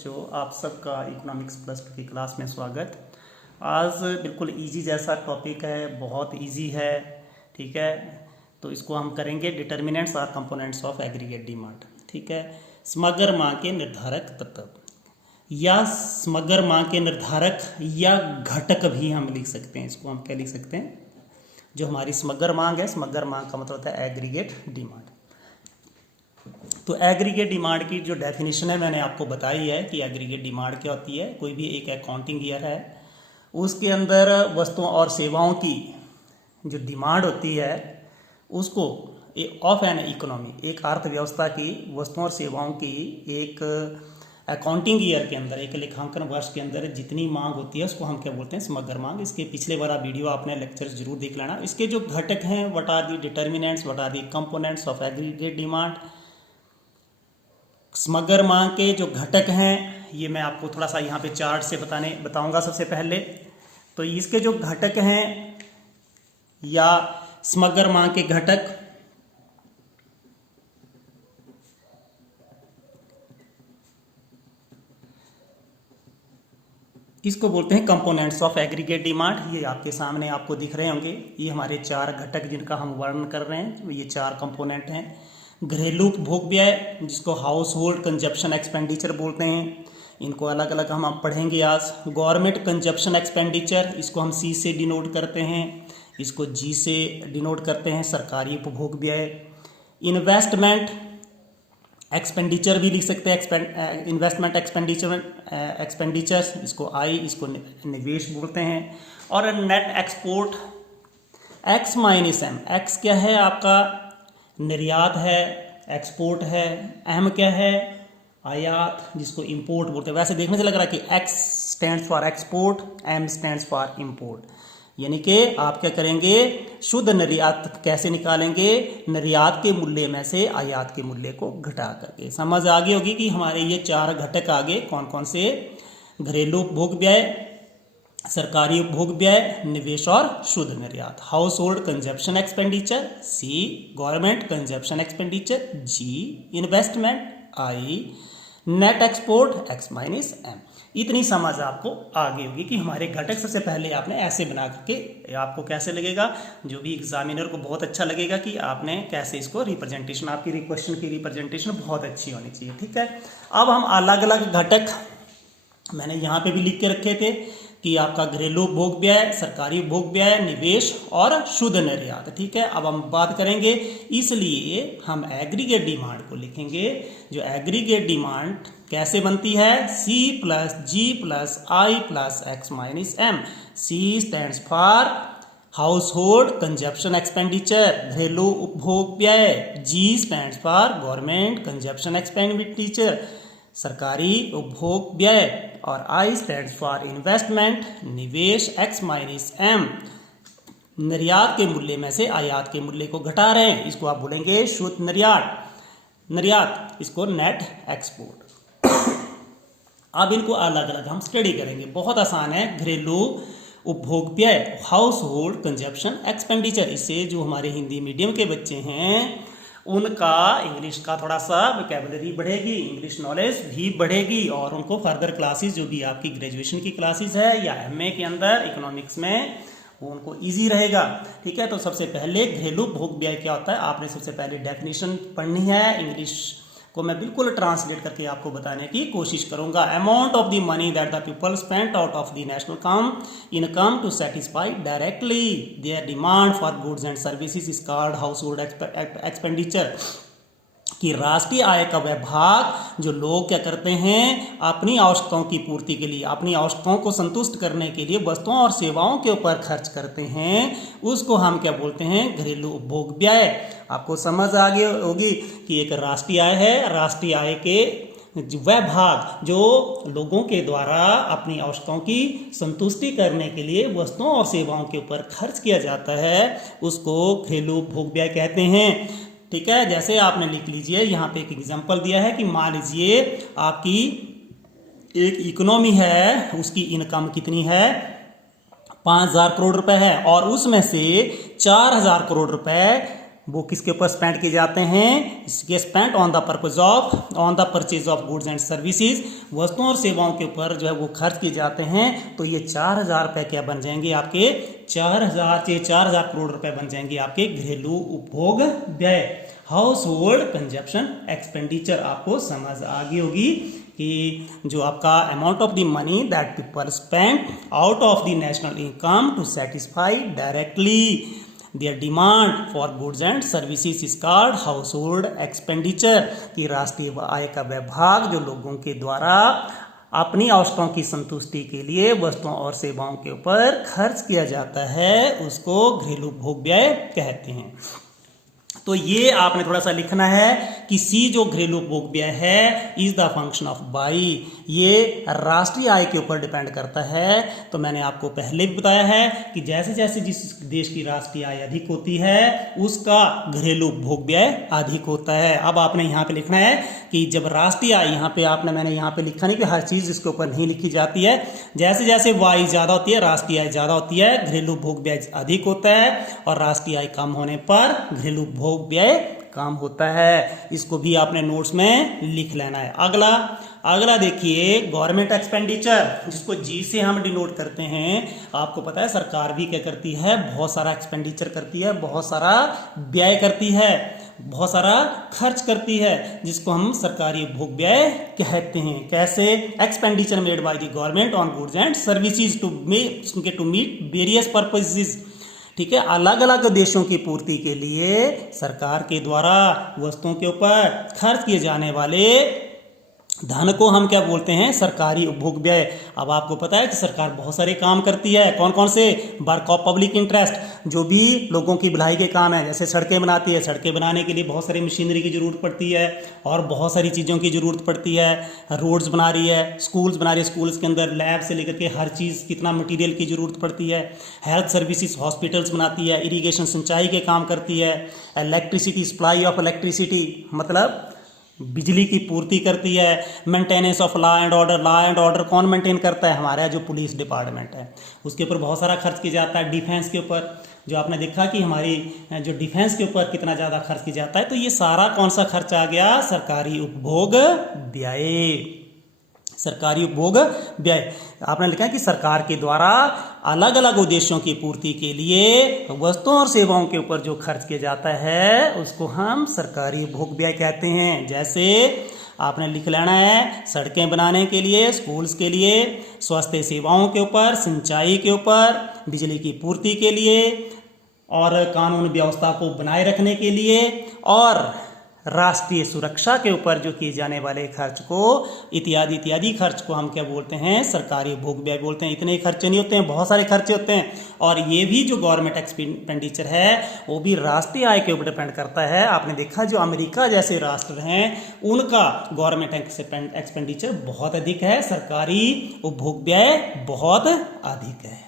बच्चों, आप सबका इकोनॉमिक्स प्लस टू की क्लास में स्वागत। आज बिल्कुल इजी जैसा टॉपिक है, बहुत इजी है। ठीक है, तो इसको हम करेंगे डिटर्मिनेंट्स और कंपोनेंट्स ऑफ एग्रीगेट डिमांड। ठीक है, समग्र मांग के निर्धारक तत्व या समग्र मांग के निर्धारक या घटक भी हम लिख सकते हैं। इसको हम क्या लिख सकते हैं? जो हमारी समग्र मांग है, समग्र मांग का मतलब होता है एग्रीगेट डिमांड। तो एग्रीगेट डिमांड की जो डेफिनेशन है मैंने आपको बताई है कि एग्रीगेट डिमांड क्या होती है। कोई भी एक अकाउंटिंग ईयर है, उसके अंदर वस्तुओं और सेवाओं की जो डिमांड होती है उसको ऑफ एन इकोनॉमी, एक अर्थव्यवस्था की वस्तुओं और सेवाओं की एक अकाउंटिंग ईयर के अंदर, एक लेखांकन वर्ष के अंदर जितनी मांग होती है उसको हम क्या बोलते हैं? समग्र मांग। इसके पिछले वाला वीडियो आपने लेक्चर जरूर देख लेना। इसके जो घटक हैं, what are the determinants, what are the components of aggregate demand. समग्र मांग के जो घटक हैं ये मैं आपको थोड़ा सा यहाँ पे चार्ट से बताऊंगा। सबसे पहले तो इसके जो घटक हैं या समग्र मांग के घटक, इसको बोलते हैं कंपोनेंट्स ऑफ एग्रीगेट डिमांड। ये आपके सामने आपको दिख रहे होंगे। ये हमारे चार घटक जिनका हम वर्णन कर रहे हैं, ये चार कंपोनेंट हैं। घरेलू उपभोग व्यय, जिसको हाउस होल्ड कंजप्शन एक्सपेंडिचर बोलते हैं, इनको अलग अलग हम पढ़ेंगे आज। गवर्नमेंट कंजप्शन एक्सपेंडिचर, इसको हम सी से डिनोट करते हैं, इसको जी से डिनोट करते हैं, सरकारी उपभोग व्यय। इन्वेस्टमेंट एक्सपेंडिचर भी लिख सकते हैं, इन्वेस्टमेंट एक्सपेंडिचर, इसको आई, इसको निवेश बोलते हैं। और net export, X minus M. X क्या है? आपका निर्यात है, एक्सपोर्ट है। एम क्या है? आयात, जिसको इंपोर्ट बोलते हैं। वैसे देखने से लग रहा है कि X stands for export, M stands for import. यानी कि आप क्या करेंगे? शुद्ध निर्यात कैसे निकालेंगे? निर्यात के मूल्य में से आयात के मूल्य को घटा करके। समझ आ गई होगी कि हमारे ये चार घटक आगे कौन कौन से? घरेलू उपभोग व्यय, सरकारी उपभोग व्यय, निवेश और शुद्ध निर्यात। Household consumption expenditure, C. Government consumption expenditure, G. Investment, I. Net export, X minus M. इतनी समझ आपको आ गई होगी कि हमारे घटक सबसे पहले आपने ऐसे बना करके, आपको कैसे लगेगा? जो भी एग्जामिनर को बहुत अच्छा लगेगा कि आपने कैसे इसको रिप्रेजेंटेशन, आपकी क्वेश्चन की रिप्रेजेंटेशन बहुत अच्छी होनी चाहिए। ठीक है, अब हम अलग अलग घटक मैंने यहाँ पे भी लिख के रखे थे कि आपका घरेलू उपभोग व्यय, सरकारी उपभोग व्यय, निवेश और शुद्ध निर्यात। ठीक है, अब हम बात करेंगे, इसलिए हम एग्रीगेट डिमांड को लिखेंगे। जो एग्रीगेट डिमांड कैसे बनती है? C plus G plus I plus X minus M. C stands for household consumption expenditure, घरेलू उपभोग व्यय। G stands for government consumption expenditure, सरकारी उपभोग व्यय। और आई स्टैंड्स फॉर इन्वेस्टमेंट, निवेश। एक्स माइनस एम, निर्यात के मूल्य में से आयात के मूल्य को घटा रहे हैं, इसको आप बोलेंगे शुद्ध निर्यात, इसको नेट एक्सपोर्ट। अब इनको अलग अलग हम स्टडी करेंगे, बहुत आसान है। घरेलू उपभोग व्यय, हाउस होल्ड कंजप्शन एक्सपेंडिचर, इससे जो हमारे हिंदी मीडियम के बच्चे हैं उनका इंग्लिश का थोड़ा सा वोकैबुलरी बढ़ेगी, इंग्लिश नॉलेज भी बढ़ेगी, और उनको फर्दर क्लासेस जो भी आपकी ग्रेजुएशन की क्लासेस है या एमए के अंदर इकोनॉमिक्स में, वो उनको इजी रहेगा। ठीक है, तो सबसे पहले घरेलू उपभोग व्यय क्या होता है आपने सबसे पहले डेफिनेशन पढ़नी है। इंग्लिश को मैं बिल्कुल ट्रांसलेट करके आपको बताने की कोशिश करूंगा। Amount of the money that the people spent out of the national income to satisfy directly their demand for goods and services is called household expenditure. कि राष्ट्रीय आय का वह भाग जो लोग क्या करते हैं, अपनी आवश्यकताओं की पूर्ति के लिए, अपनी आवश्यकताओं को संतुष्ट करने के लिए वस्तुओं और सेवाओं के ऊपर खर्च करते हैं, उसको हम क्या बोलते हैं? घरेलू उपभोग व्यय। आपको समझ आ गई होगी कि एक राष्ट्रीय आय है, राष्ट्रीय आय के वह भाग जो लोगों के द्वारा अपनी आवश्यकताओं की संतुष्टि करने के लिए वस्तुओं और सेवाओं के ऊपर खर्च किया जाता है, उसको घरेलू उपभोग व्यय कहते हैं। ठीक है, जैसे आपने लिख लीजिए, यहाँ पे एक एग्जांपल दिया है कि मान लीजिए आपकी एक इकोनॉमी है, उसकी इनकम कितनी है? 5,000 करोड़ रुपए है, और उसमें से 4,000 करोड़ रुपए वो किसके ऊपर स्पेंड किए जाते हैं, इसके spend on the purchase of goods and services, वस्तुओं और सेवाओं के ऊपर जो है वो खर्च किए जाते हैं। तो ये 4000 रुपये क्या बन जाएंगे आपके, 4000 करोड़ रुपए बन जाएंगे आपके घरेलू उपभोग व्यय, हाउस होल्ड कंजप्शन एक्सपेंडिचर। आपको समझ आ गई होगी कि जो आपका amount of the money that people spend out of the national income to satisfy directly their demand for goods and services is called household expenditure, कि राष्ट्रीय आय का वह भाग जो लोगों के द्वारा अपनी आवश्यकताओं की संतुष्टि के लिए वस्तुओं और सेवाओं के ऊपर खर्च किया जाता है, उसको घरेलू उपभोग व्यय कहते हैं। तो ये आपने थोड़ा सा लिखना है कि सी जो घरेलू उपभोग व्यय है is the function of by, ये राष्ट्रीय आय के ऊपर डिपेंड करता है। तो मैंने आपको पहले भी बताया है कि जैसे जैसे जिस देश की राष्ट्रीय आय अधिक होती है उसका घरेलू उपभोग व्यय अधिक होता है। अब आपने यहाँ पे लिखना है कि जब राष्ट्रीय आय, यहाँ पे मैंने यहाँ पे लिखा नहीं कि हर चीज इसके ऊपर नहीं लिखी जाती है, जैसे जैसे वाई ज्यादा होती है राष्ट्रीय आय ज्यादा होती है, घरेलू उपभोग व्यय अधिक होता है, और राष्ट्रीय आय कम होने पर घरेलू उपभोग व्यय कम होता है। इसको भी आपने नोट्स में लिख लेना है। अगला देखिए गवर्नमेंट एक्सपेंडिचर, जिसको जी से हम डिनोट करते हैं। आपको पता है सरकार भी क्या करती है, बहुत सारा एक्सपेंडिचर करती है, बहुत सारा व्यय करती है, बहुत सारा खर्च करती है, जिसको हम सरकारी उपभोग व्यय कहते हैं। कैसे, expenditure made by the government on goods and services to meet various purposes, ठीक है, अलग अलग देशों की पूर्ति के लिए सरकार के द्वारा वस्तुओं के ऊपर खर्च किए जाने वाले धन को हम क्या बोलते हैं, सरकारी उपभोग व्यय। अब आपको पता है कि सरकार बहुत सारे काम करती है, कौन कौन से, वर्क ऑफ पब्लिक इंटरेस्ट, जो भी लोगों की भलाई के काम है, जैसे सड़कें बनाती है, सड़कें बनाने के लिए बहुत सारी मशीनरी की जरूरत पड़ती है और बहुत सारी चीज़ों की जरूरत पड़ती है। रोड्स बना रही है, स्कूल्स बना रही है, स्कूल्स के अंदर लैब से लेकर के हर चीज़ कितना मटीरियल की जरूरत पड़ती है। हेल्थ सर्विसेज, हॉस्पिटल्स बनाती है, इरीगेशन सिंचाई के काम करती है, इलेक्ट्रिसिटी, सप्लाई ऑफ इलेक्ट्रिसिटी मतलब बिजली की पूर्ति करती है, maintenance of law and order कौन मेंटेन करता है, हमारा जो पुलिस डिपार्टमेंट है, उसके ऊपर बहुत सारा खर्च किया जाता है। डिफेंस के ऊपर जो आपने देखा कि हमारी जो डिफेंस के ऊपर कितना ज़्यादा खर्च किया जाता है, तो ये सारा कौन सा खर्च आ गया, सरकारी उपभोग व्यय। सरकारी उपभोग व्यय आपने लिखा है कि सरकार के द्वारा अलग अलग उद्देश्यों की पूर्ति के लिए वस्तुओं और सेवाओं के ऊपर जो खर्च किया जाता है उसको हम सरकारी उपभोग व्यय कहते हैं। जैसे आपने लिख लेना है, सड़कें बनाने के लिए, स्कूल्स के लिए, स्वास्थ्य सेवाओं के ऊपर, सिंचाई के ऊपर, बिजली की पूर्ति के लिए और कानून व्यवस्था को बनाए रखने के लिए और राष्ट्रीय सुरक्षा के ऊपर जो किए जाने वाले खर्च को, इत्यादि इत्यादि खर्च को हम क्या बोलते हैं, सरकारी उपभोग व्यय बोलते हैं। इतने खर्चे नहीं होते हैं, बहुत सारे खर्चे होते हैं। और ये भी जो गवर्नमेंट एक्सपेंडिचर है वो भी राष्ट्रीय आय के ऊपर डिपेंड करता है। आपने देखा जो अमेरिका जैसे राष्ट्र हैं उनका गवर्नमेंट एक्सपेंडिचर बहुत अधिक है, सरकारी उपभोग व्यय बहुत अधिक है,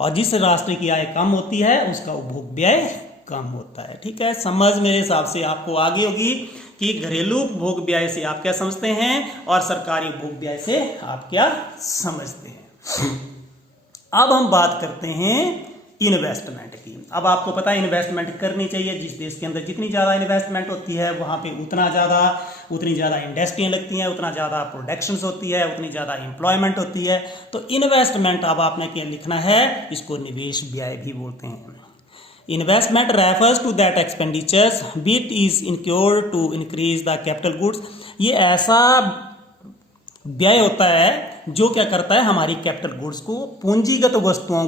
और जिस राष्ट्र की आय कम होती है उसका उपभोग व्यय कम होता है। ठीक है, समझ मेरे हिसाब से आपको आ गई होगी कि घरेलू उपभोग व्यय से आप क्या समझते हैं और सरकारी उपभोग व्यय से आप क्या समझते हैं। अब हम बात करते हैं इन्वेस्टमेंट की। अब आपको पता है इन्वेस्टमेंट करनी चाहिए, जिस देश के अंदर जितनी ज़्यादा इन्वेस्टमेंट होती है वहाँ पे उतनी ज़्यादा इंडस्ट्रियाँ लगती हैं, उतना ज़्यादा प्रोडक्शंस होती है, उतनी ज़्यादा एम्प्लॉयमेंट होती है। तो इन्वेस्टमेंट अब आपने क्या लिखना है, इसको निवेश व्यय भी बोलते हैं। Investment refers to that expenditures which is incurred to increase the capital goods। ये ऐसा व्यय होता है जो क्या करता है, हमारी कैपिटल गुड्स को, पूंजीगत वस्तुओं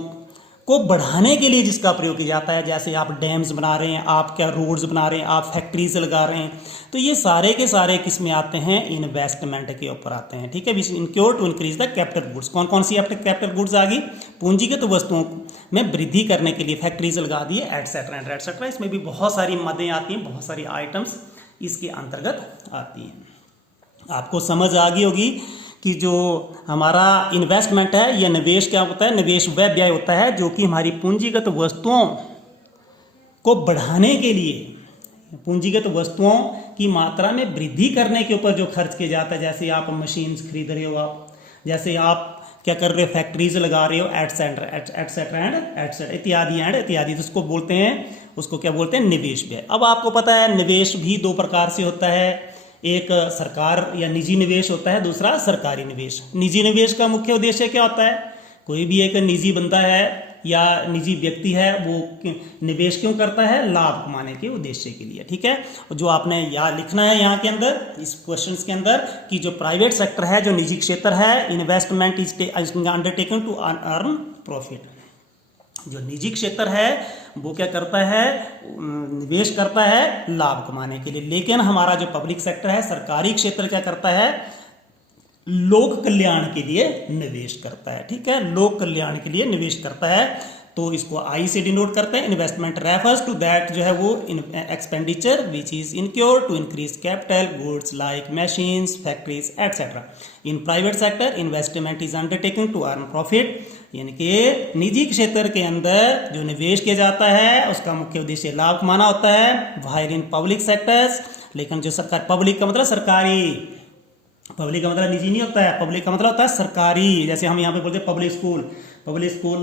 को बढ़ाने के लिए जिसका प्रयोग किया जाता है। जैसे आप डैम्स बना रहे हैं, आप क्या रोड्स बना रहे हैं, आप फैक्ट्रीज लगा रहे हैं, तो ये सारे के सारे किस में आते हैं, इन्वेस्टमेंट के ऊपर आते हैं। ठीक है, incur to increase the capital goods. कौन कौन सी कैपिटल गुड्स आ गई, पूंजीगत वस्तुओं में वृद्धि करने के लिए फैक्ट्रीज लगा दी, एटसेट्रा एंड एटसेट्रा। इसमें भी बहुत सारी मदें आती हैं, बहुत सारी आइटम्स इसके अंतर्गत आती हैं। आपको समझ आ गई होगी कि जो हमारा इन्वेस्टमेंट है, यह निवेश क्या होता है, निवेश वह व्यय होता है जो कि हमारी पूंजीगत वस्तुओं को बढ़ाने के लिए, पूंजीगत वस्तुओं की मात्रा में वृद्धि करने के ऊपर जो खर्च किया जाता है। जैसे आप मशीन्स खरीद रहे हो, आप जैसे आप क्या कर रहे हो, फैक्ट्रीज लगा रहे हो, एटसेट्रा एंड एटसेट्रा इत्यादि तो उसको बोलते हैं उसको क्या बोलते हैं, निवेश व्यय। अब आपको पता है निवेश भी दो प्रकार से होता है, एक सरकार या निजी निवेश होता है, दूसरा सरकारी निवेश। निजी निवेश का मुख्य उद्देश्य क्या होता है, कोई भी एक निजी बंदा है या निजी व्यक्ति है वो निवेश क्यों करता है, लाभ कमाने के उद्देश्य के लिए। ठीक है, जो आपने यहाँ लिखना है यहाँ के अंदर इस क्वेश्चंस के अंदर कि जो प्राइवेट सेक्टर है, जो निजी क्षेत्र है, investment is undertaken to earn profit. जो निजी क्षेत्र है वो क्या करता है, निवेश करता है लाभ कमाने के लिए। लेकिन हमारा जो पब्लिक सेक्टर है, सरकारी क्षेत्र क्या करता है, लोक कल्याण के लिए निवेश करता है। ठीक है, लोक कल्याण के लिए निवेश करता है। तो इसको आई से डिनोट करते हैं। इन्वेस्टमेंट रेफर्स टू दैट जो है वो expenditure which is incurred to increase capital goods like machines, factories etcetera. In private sector investment is undertaking to earn profit, यानी कि निजी क्षेत्र के अंदर जो निवेश किया जाता है उसका मुख्य उद्देश्य लाभ कमाना होता है। वाइल इन पब्लिक सेक्टर्स, लेकिन जो सरकार, पब्लिक का मतलब सरकारी, पब्लिक का मतलब निजी नहीं होता है, पब्लिक का मतलब होता है सरकारी। जैसे हम यहाँ पे बोलते हैं पब्लिक स्कूल, पब्लिक स्कूल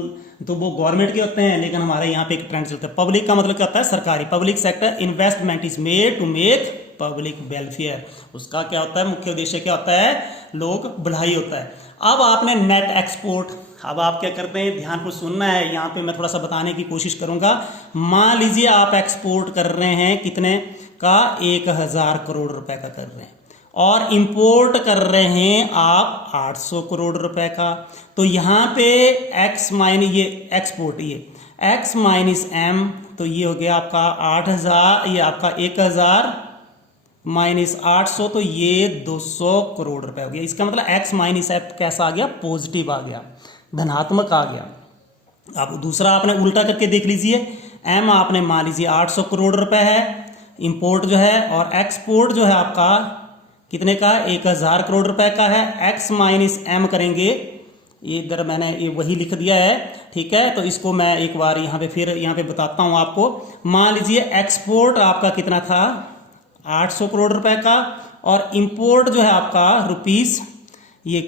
तो वो गवर्नमेंट के होते हैं, लेकिन हमारे यहाँ पे एक ट्रेंड चलता है पब्लिक का मतलब क्या होता है, सरकारी। Public sector investment is made to make public welfare, उसका क्या होता है, मुख्य उद्देश्य क्या होता है, लोक भलाई होता है। अब आपने नेट एक्सपोर्ट, अब आप क्या करते हैं, ध्यान को सुनना है, यहाँ पे मैं थोड़ा सा बताने की कोशिश करूंगा। मान लीजिए आप एक्सपोर्ट कर रहे हैं कितने का, 1000 करोड़ रुपए का कर रहे हैं, और इंपोर्ट कर रहे हैं आप 800 करोड़ रुपए का। तो यहाँ पे x माइनस ये एक्सपोर्ट, ये x माइनस m, तो ये हो गया आपका 8000, ये आपका 1000 माइनस 800, तो ये 200 करोड़ रुपए हो गया। इसका मतलब x माइनस f कैसा आ गया, पॉजिटिव आ गया, धनात्मक आ गया। अब दूसरा आपने उल्टा करके देख लीजिए, m आपने मान लीजिए 800 करोड़ रुपए है इंपोर्ट जो है, और एक्सपोर्ट जो है आपका कितने का, 1000 करोड़ रुपए का है। x माइनस m करेंगे, ये इधर मैंने ये वही लिख दिया है। ठीक है, तो इसको मैं एक बार यहाँ पे फिर यहाँ पे बताता हूँ आपको। मान लीजिए एक्सपोर्ट आपका कितना था, 800 करोड़ रुपए का, और इंपोर्ट जो है आपका रुपीस ये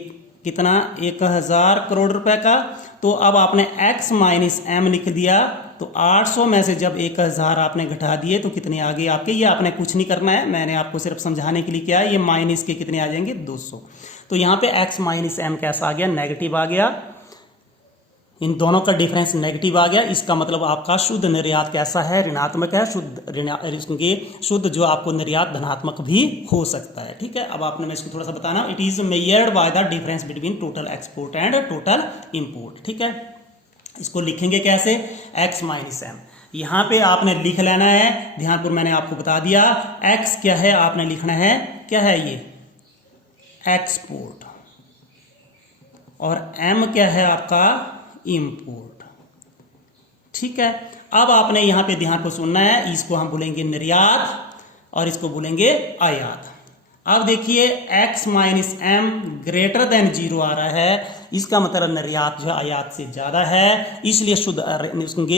कितना, 1000 करोड़ रुपए का। तो अब आपने x माइनस m लिख दिया, तो 800 में से जब 1000 आपने घटा दिए तो कितने आ गए आपके, ये आपने कुछ नहीं करना है, मैंने आपको सिर्फ समझाने के लिए किया है। ये माइनस के कितने आ जाएंगे, 200। तो यहाँ पे x माइनस m कैसा आ गया, नेगेटिव आ गया, इन दोनों का डिफरेंस नेगेटिव आ गया। इसका मतलब आपका शुद्ध निर्यात कैसा है, ऋणात्मक है। शुद्ध जो आपको निर्यात धनात्मक भी हो सकता है। ठीक है, अब आपने मैं इसको थोड़ा सा बताना, it is measured by the difference between total export and total import. ठीक है, इसको लिखेंगे कैसे, x माइनस m, यहाँ पे आपने लिख लेना है, ध्यानपूर्वक मैंने आपको बता दिया। x क्या है आपने लिखना है, क्या है ये, एक्सपोर्ट, और m क्या है आपका, इंपोर्ट। ठीक है, अब आपने यहां पे ध्यान को सुनना है, इसको हम बोलेंगे निर्यात और इसको बोलेंगे आयात। अब देखिए x minus m greater than 0 आ रहा है, इसका मतलब निर्यात जो आयात से ज्यादा है, इसलिए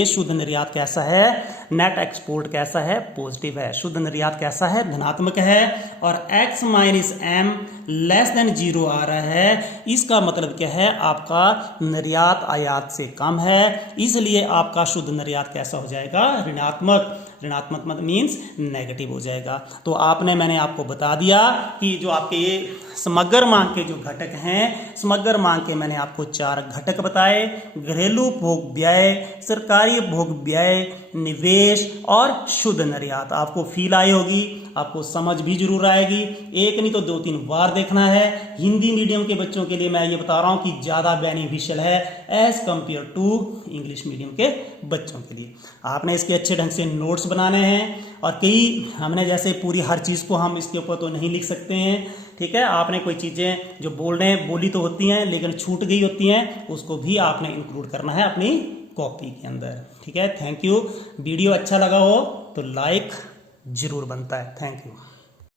शुद्ध निर्यात कैसा है, नेट एक्सपोर्ट कैसा है, पॉजिटिव है। शुद्ध निर्यात कैसा है, धनात्मक है। और x minus m less than 0 आ रहा है, इसका मतलब क्या है, आपका निर्यात आयात से कम है, इसलिए आपका शुद्ध निर्यात कैसा हो जाएगा, ऋणात्मक। ऋणात्मक मतलब मीन्स नेगेटिव हो जाएगा। तो आपने, मैंने आपको बता दिया कि जो आपके ये समग्र मांग के जो घटक हैं, समग्र मांग के मैंने आपको 4 घटक बताए, घरेलू उपभोग व्यय, सरकारी उपभोग व्यय, निवेश और शुद्ध निर्यात। आपको फील आई होगी, आपको समझ भी जरूर आएगी, एक नहीं तो 2-3 बार देखना है। हिंदी मीडियम के बच्चों के लिए मैं ये बता रहा हूँ कि ज़्यादा बेनिफिशियल है as compare to English medium के बच्चों के लिए। आपने इसके अच्छे ढंग से नोट्स बनाने हैं, और कई हमने जैसे पूरी हर चीज़ को हम इसके ऊपर तो नहीं लिख सकते हैं। ठीक है, आपने कोई चीज़ें जो बोल रहे हैं बोली तो होती हैं लेकिन छूट गई होती हैं, उसको भी आपने इंक्लूड करना है अपनी कॉपी के अंदर। ठीक है, थैंक यू। वीडियो अच्छा लगा हो तो लाइक जरूर बनता है। Thank you.